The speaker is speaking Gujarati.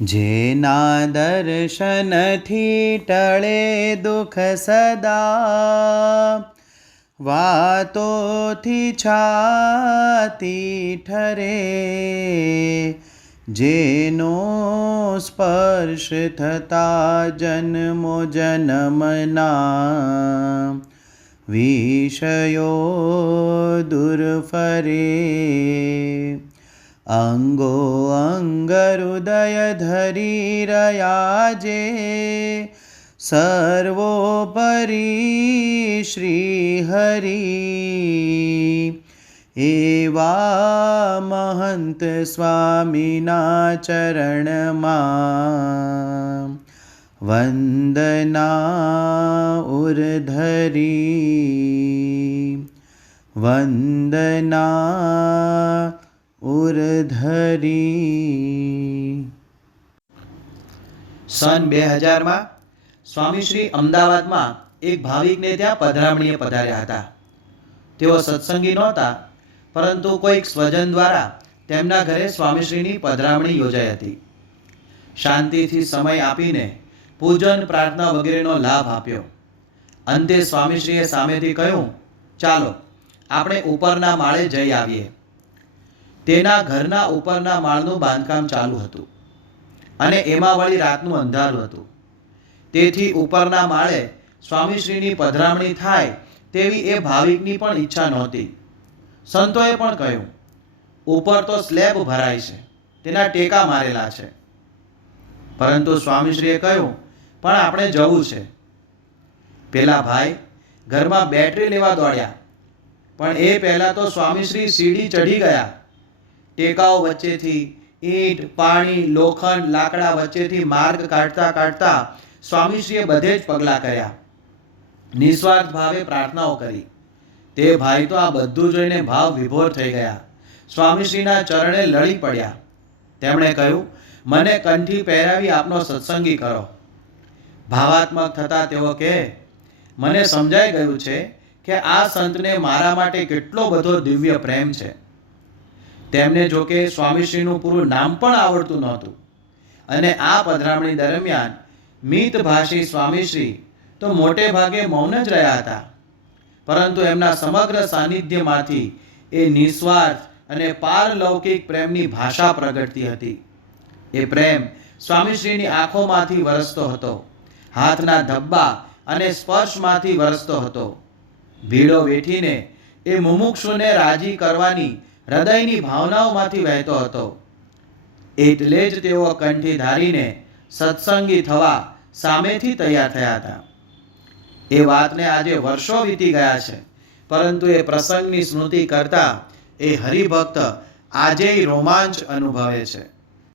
જેના દર્શનથી ટળે દુઃખ સદા, વાતોથી છાતી ઠરે, જેનો સ્પર્શ થતા જન્મો જન્મના વિષયો દૂર ફરે. અંગો અંગ હૃદય ધરી રહ્યા જે, સર્વોપરી શ્રી હરિ. એવા મહંત સ્વામીના ચરણમાં વંદના ઉર્ધરી, વંદના ઉર્ધરી. સન 2000માં સ્વામીશ્રી અમદાવાદમાં એક ભાવિકને ત્યાં પધરામણીએ પધાર્યા હતા. તેઓ સત્સંગી નહોતા, પરંતુ કોઈક સ્વજન દ્વારા તેમના ઘરે સ્વામીશ્રીની પધરામણી યોજાઈ હતી. શાંતિથી સમય આપીને પૂજન પ્રાર્થના વગેરેનો લાભ આપ્યો. અંતે સ્વામીશ્રીએ સામેથી કહ્યું, ચાલો આપણે ઉપરના માળે જઈ આવીએ. તેના ઘરના ઉપરના માળનું બાંધકામ ચાલુ હતું અને એમાં વળી રાતનું અંધારું હતું. તેથી ઉપરના માળે સ્વામીશ્રીની પધરામણી થાય તેવી એ ભાવિકની પણ ઈચ્છા નહોતી. સંતોએ પણ કહ્યું, ઉપર તો સ્લેબ ભરાય છે, તેના ટેકા મારેલા છે. પરંતુ સ્વામીશ્રીએ કહ્યું, પણ આપણે જવું છે. પેલા ભાઈ ઘરમાં બેટરી લેવા દોડ્યા, પણ એ પહેલાં તો સ્વામીશ્રી સીડી ચઢી ગયા. ટેકાઓ વચ્ચેથી ઈંટ, પાણી, લોખંડ, લાકડા વચ્ચેથી માર્ગ કાઢતા કાઢતા સ્વામીશ્રીએ બધે જ પગલાં કર્યા. નિસ્વાર્થ ભાવે પ્રાર્થનાઓ કરી. તે ભાઈ તો આ બધું જોઈને ભાવ વિભોર થઈ ગયા. સ્વામીશ્રીના ચરણે લડી પડ્યા. તેમણે કહ્યું, મને કંઠી પહેરાવી આપનો સત્સંગી કરો. ભાવાત્મક થતા તેઓ કહે, મને સમજાઈ ગયું છે કે આ સંતને મારા માટે કેટલો બધો દિવ્ય પ્રેમ છે. તેમને જોકે સ્વામીશ્રીનું પૂરું નામ પણ આવડતું નહોતું અને આ પધરામણી દરમિયાન મિતભાષી સ્વામીશ્રી તો મોટે ભાગે મૌન જ રહ્યા હતા. પરંતુ એમના સમગ્ર સાનિધ્યમાંથી એ નિસ્વાર્થ અને પારલૌકિક પ્રેમની ભાષા પ્રગટતી હતી. એ પ્રેમ સ્વામીશ્રીની આંખોમાંથી વરસતો હતો, હાથના ધબ્બા અને સ્પર્શમાંથી વરસતો હતો. ભીડો વેઠીને એ મુમુક્ષુને રાજી કરવાની હૃદયની ભાવનાઓમાંથી વહેતો હતો. એટલે જ તેઓ કંઠી ધારીને સત્સંગી થવા સામેથી તૈયાર થયા હતા. એ વાતને આજે વર્ષો વીતી ગયા છે, પરંતુ એ પ્રસંગની સ્મૃતિ કરતા એ હરિભક્ત આજેય રોમાંચ અનુભવે છે.